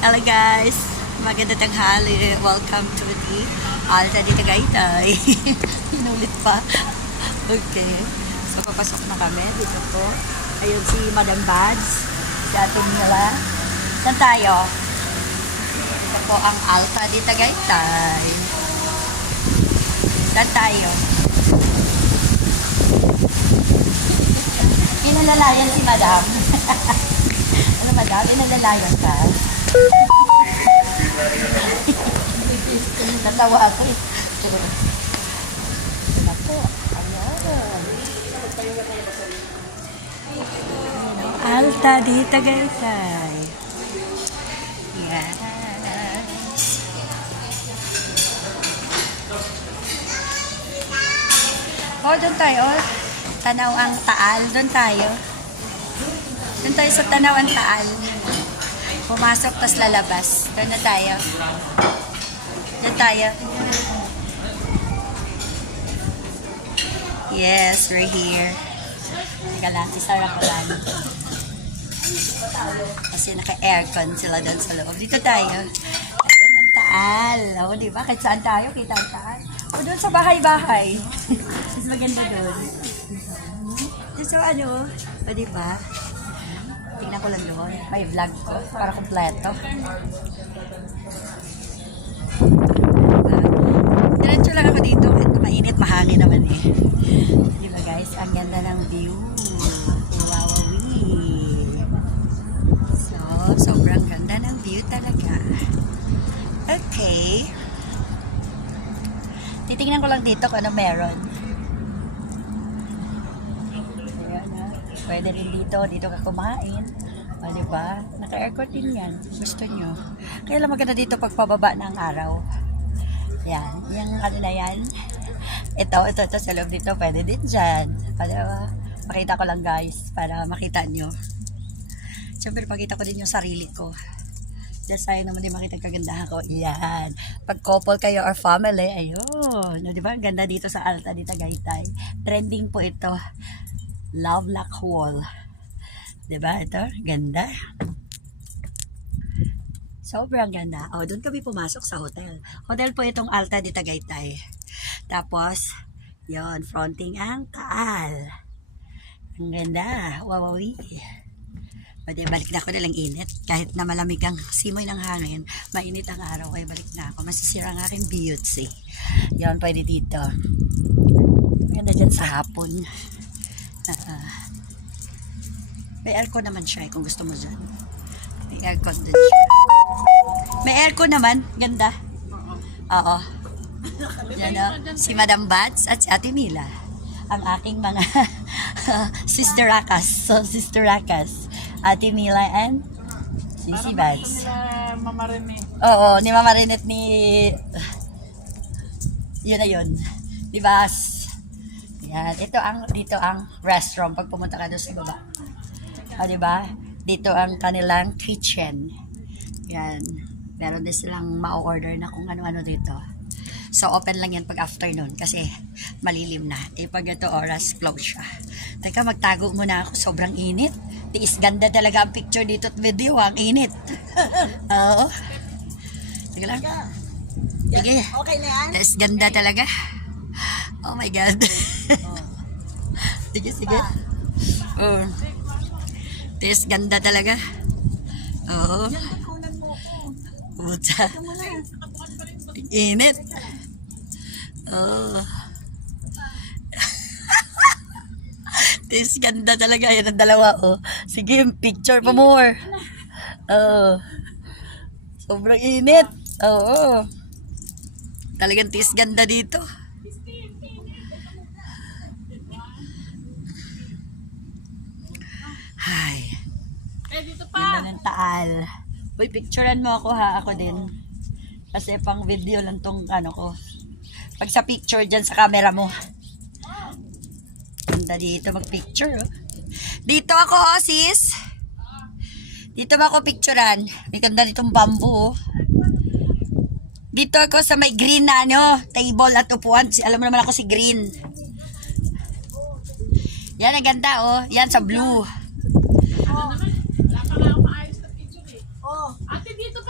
Hello guys, magandang tanghali. Welcome to the Alta di Tagaytay. Inulit pa. Okay. So papasok na kami dito po. Ayun si Madam Bads, si Ate Mila. Saan tayo? Ito po ang Alta di Tagaytay. Saan tayo? Inalalayan si Madam. Ano Madam? Inalalayan ka? Natawa ako eh. Ito po. Ayan. Alta di Tagaytay. Yes. Oh, doon tayo. Tanaw ang Taal. Doon tayo. Doon tayo sa Tanaw ang Taal. Pumasok, tas lalabas. Doon na tayo. Doon tayo. Yes, we're here. Teka lang, isara ko lang. Kasi naka-aircon sila doon sa loob. Dito tayo. Ayun, ang Taal. O, diba? Kahit saan tayo, kita ang Taal. O, doon sa bahay-bahay. Mas maganda doon. So, ano? O, diba? Tingnan ko lang doon. May vlog ko para kompleto. Diretso lang ako dito. Mainit, mahangin naman eh. Diba guys? Ang ganda ng view. Wow-wee. So, sobrang ganda ng view talaga. Okay. Titingnan ko lang dito kung ano meron. Pwede rin dito ka kumain. O, diba? Naka-aircon din yan. Gusto nyo. Kaya lang maganda dito pag pababa ng araw. Yan. Yung ano na yan. Ito sa loob dito. Pwede din dyan. O, diba? Pakita ko lang guys para makita nyo. Siyempre, pakita ko din yung sarili ko. Just sayang naman din makita kagandahan ko. Yan. Pag couple kayo or family, ayun. O, diba? Ganda dito sa Alta di Tagaytay. Trending po ito. Love Lock Wall. Diba? Ito, ganda. Sobrang ganda. O, doon kami pumasok sa hotel. Hotel po itong Alta di Tagaytay. Tapos, yon fronting ang Taal. Ang ganda. Wawawi. Pwede, balik na ako nalang init. Kahit na malamig ang simoy ng hangin, mainit ang araw, ay balik na ako. Masisira ang aking beauty. Yon, pwede dito. Ganda dyan sa hapon. May aircon naman siya kung gusto mo dyan. May aircon din siya. May aircon naman. Ganda. Oo. Yan o. Si Madam Bats at si Ate Mila. Ang aking mga sister Rakas. So, sister Rakas. Ate Mila and si Bats. Mama Rene. Oo, ni Mama Rene at ni... Yun na yun. Di ba? Yan. Dito ang restaurant pag pumunta ka doon sa baba. O, diba? Dito ang kanilang kitchen. Yan. Meron din silang ma-order na kung ano-ano dito. So, open lang yan pag afternoon kasi malilim na. Eh, pag ito oras, close siya. Teka, magtago muna ako. Sobrang init. Tiis ganda talaga ang picture dito at video. Ang init. Oo. Sige lang. Sige. Okay na yan? Tiis ganda talaga. Oh my God. Sige. Oh. Tiis ganda talaga. Oo. Puta. Init. Oh. Tiis ganda talaga. Yan ang dalawa. Oh. Sige, picture pa more. Oh. Sobrang init. Oo. Talagang tiis ganda dito. Hi. Dito pa. Ganda ng Taal. Uy, picturean mo ako ha. Ako din. Kasi pang video lang tong ano ko. Pag sa picture dyan sa camera mo. Ganda dito mag-picture. Oh. Dito ako, oh, sis. Dito ba ako picturean? May ganda ditong bamboo. Oh. Dito ako sa may green na ano, table at upuan. Alam mo naman ako si green. Yan, ang ganda oh. Yan sa blue. Wala pa nga ako maayos na picture eh. Oh. Ate, dito ka